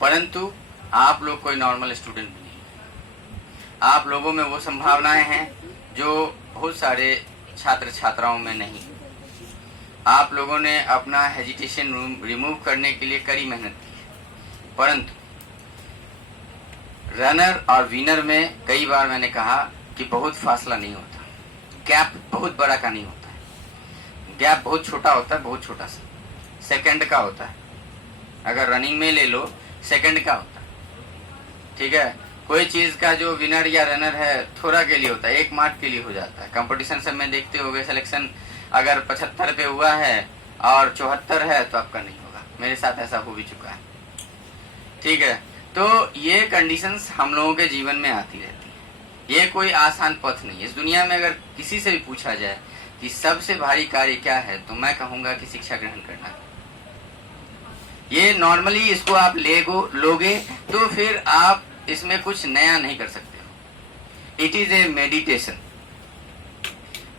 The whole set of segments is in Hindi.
परंतु आप लोग कोई नॉर्मल स्टूडेंट भी नहीं। आप लोगों में वो संभावनाएं हैं जो बहुत सारे छात्र छात्राओं में नहीं। आप लोगों ने अपना हेजिटेशन रिमूव करने के लिए कड़ी मेहनत की है, परंतु रनर और विनर में कई बार मैंने कहा कि बहुत फासला नहीं होता, गैप बहुत बड़ा का नहीं होता है, गैप बहुत छोटा होता है, बहुत छोटा सा सेकंड का होता है। अगर रनिंग में ले लो सेकंड का होता है, ठीक है। कोई चीज का जो विनर या रनर है थोड़ा के लिए होता है, 1 मार्क के लिए हो जाता है। कंपटीशन सब में देखते होगे, सिलेक्शन अगर 75 पे हुआ है और 74 है तो आपका नहीं होगा। मेरे साथ ऐसा हो भी चुका है, ठीक है। तो ये कंडीशंस हम लोगों के जीवन में आती रहती है। ये कोई आसान पथ नहीं है। इस दुनिया में अगर किसी से भी पूछा जाए कि सबसे भारी कार्य क्या है, तो मैं कहूंगा कि शिक्षा ग्रहण करना। ये नॉर्मली इसको आप लोगे तो फिर आप इसमें कुछ नया नहीं कर सकते हो। It is a meditation.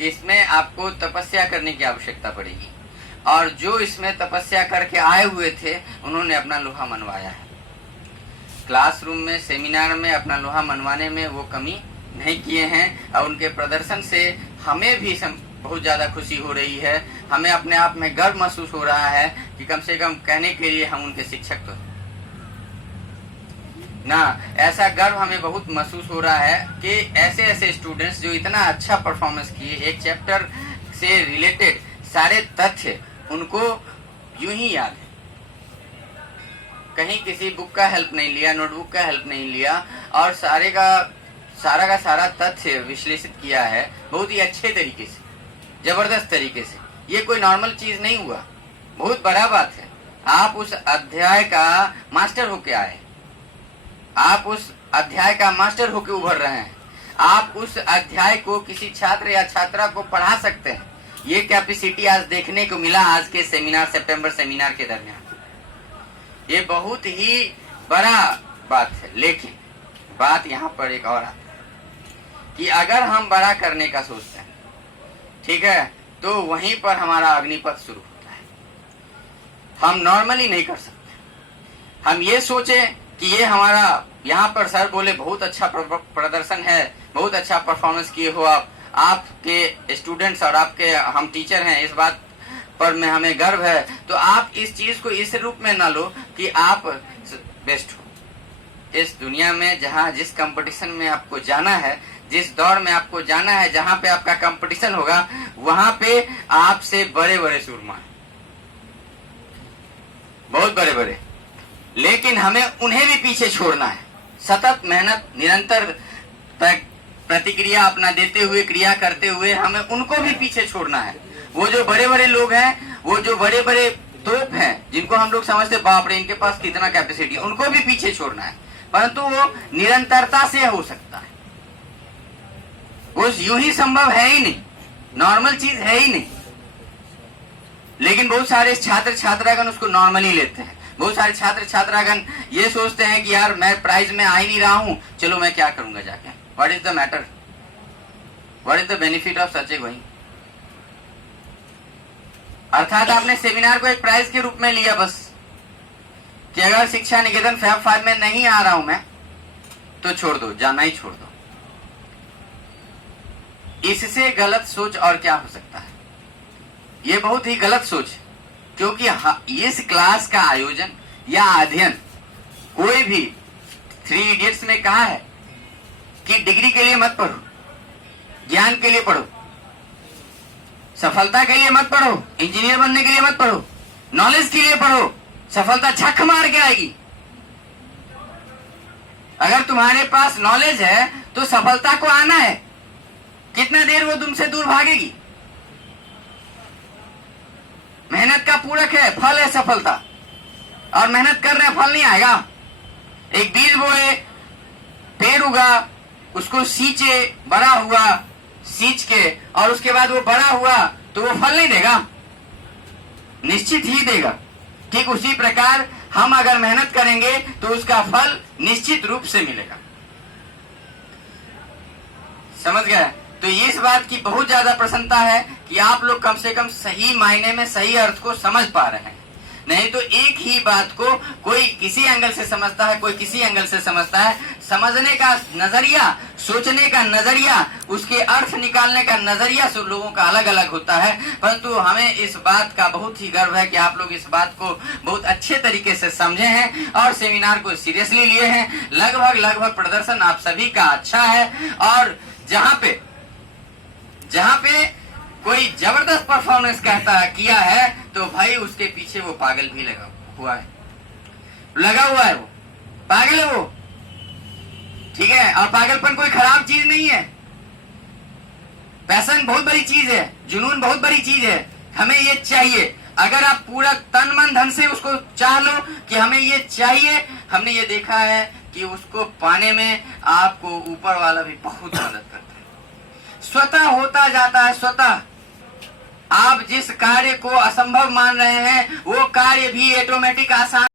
इसमें आपको तपस्या करने की आवश्यकता पड़ेगी, और जो इसमें तपस्या करके आए हुए थे उन्होंने अपना लोहा मनवाया है। क्लासरूम में, सेमिनार में अपना लोहा मनवाने में वो कमी नहीं किए हैं, और उनके प्रदर्शन से हमें भी बहुत ज्यादा खुशी हो रही है। हमें अपने आप में गर्व महसूस हो रहा है कि कम से कम कहने के लिए हम उनके शिक्षक तो ना। ऐसा गर्व हमें बहुत महसूस हो रहा है कि ऐसे ऐसे स्टूडेंट्स जो इतना अच्छा परफॉर्मेंस किए, एक चैप्टर से रिलेटेड सारे तथ्य उनको यूं ही याद है, कहीं किसी बुक का हेल्प नहीं लिया, नोटबुक का हेल्प नहीं लिया, और सारा का तथ्य विश्लेषित किया है बहुत ही अच्छे तरीके से, जबरदस्त तरीके से। ये कोई नॉर्मल चीज नहीं हुआ, बहुत बड़ा बात है। आप उस अध्याय का मास्टर होके आए, आप उस अध्याय का मास्टर होके उभर रहे हैं, आप उस अध्याय को किसी छात्र या छात्रा को पढ़ा सकते हैं। ये कैपेसिटी आज देखने को मिला आज के सेमिनार, सितंबर सेमिनार के दरमियान। ये बहुत ही बड़ा बात है। लेकिन बात यहाँ पर एक और आती है कि अगर हम बड़ा करने का सोचते हैं, ठीक है, तो वहीं पर हमारा अग्निपथ शुरू होता है। हम नॉर्मली नहीं कर सकते। हम ये सोचे कि ये हमारा, यहाँ पर सर बोले बहुत अच्छा प्रदर्शन है, बहुत अच्छा परफॉर्मेंस किए हो आप, आपके स्टूडेंट्स और आपके हम टीचर हैं, इस बात पर में हमें गर्व है। तो आप इस चीज को इस रूप में ना लो कि आप बेस्ट हो। इस दुनिया में जहाँ जिस कंपटीशन में आपको जाना है, जिस दौर में आपको जाना है, जहाँ पे आपका कंपटीशन होगा, वहां पे आपसे बड़े बड़े सूरमा हैं, बहुत बड़े बड़े। लेकिन हमें उन्हें भी पीछे छोड़ना है। सतत मेहनत, निरंतर प्रतिक्रिया अपना देते हुए, क्रिया करते हुए हमें उनको भी पीछे छोड़ना है। वो जो बड़े बड़े लोग हैं, वो जो बड़े बड़े तोप हैं, जिनको हम लोग समझते बाप रे इनके पास कितना कैपेसिटी, उनको भी पीछे छोड़ना है। परंतु वो निरंतरता से हो सकता है, वो यूं ही संभव है ही नहीं, नॉर्मल चीज है ही नहीं। लेकिन बहुत सारे छात्र छात्रागण उसको नॉर्मली लेते हैं। बहुत सारे छात्र छात्रागण ये सोचते हैं कि यार मैं प्राइज में आ ही नहीं रहा हूं, चलो मैं क्या करूंगा जाके। What is the matter, what is the benefit of such A going. अर्थात आपने सेमिनार को एक प्राइज के रूप में लिया बस, कि अगर शिक्षा निकेतन फैब 5 में नहीं आ रहा हूं मैं, तो छोड़ दो, जाना ही छोड़ दो। इससे गलत सोच और क्या हो सकता है। ये बहुत ही गलत सोच है, क्योंकि इस क्लास का आयोजन या अध्ययन कोई भी 3 इडियट्स में कहा है कि डिग्री के लिए मत पढ़ो, ज्ञान के लिए पढ़ो, सफलता के लिए मत पढ़ो, इंजीनियर बनने के लिए मत पढ़ो, नॉलेज के लिए पढ़ो। सफलता छक मार के आएगी। अगर तुम्हारे पास नॉलेज है तो सफलता को आना है, कितना देर वो तुमसे दूर भागेगी। मेहनत का पूरक है, फल है सफलता, और मेहनत कर रहे हैं, फल नहीं आएगा। एक बीज बोए, पेड़ उगा, उसको सींचे, बड़ा हुआ, सींच के, और उसके बाद वो बड़ा हुआ तो वो फल नहीं देगा, निश्चित ही देगा। ठीक उसी प्रकार हम अगर मेहनत करेंगे तो उसका फल निश्चित रूप से मिलेगा। समझ गए? तो इस बात की बहुत ज्यादा प्रसन्नता है कि आप लोग कम से कम सही मायने में सही अर्थ को समझ पा रहे हैं। नहीं तो एक ही बात को कोई किसी एंगल से समझता है, कोई किसी एंगल से समझता है। समझने का नजरिया, सोचने का नजरिया, उसके अर्थ निकालने का नजरिया सब लोगों का अलग अलग होता है। परंतु हमें इस बात का बहुत ही गर्व है कि आप लोग इस बात को बहुत अच्छे तरीके से समझे हैं और सेमिनार को सीरियसली लिए हैं। लगभग प्रदर्शन आप सभी का अच्छा है। और जहाँ पे कोई जबरदस्त परफॉर्मेंस किया है तो भाई उसके पीछे वो पागल भी लगा हुआ है, वो पागल है वो, ठीक है। और पागलपन कोई खराब चीज नहीं है। पैशन बहुत बड़ी चीज है, जुनून बहुत बड़ी चीज है। हमें ये चाहिए, अगर आप पूरा तन मन धन से उसको चाह लो कि हमें ये चाहिए, हमने ये देखा है कि उसको पाने में आपको ऊपर वाला भी बहुत मदद करता है। स्वतः होता जाता है, स्वतः। आप जिस कार्य को असंभव मान रहे हैं वो कार्य भी ऑटोमेटिक आसान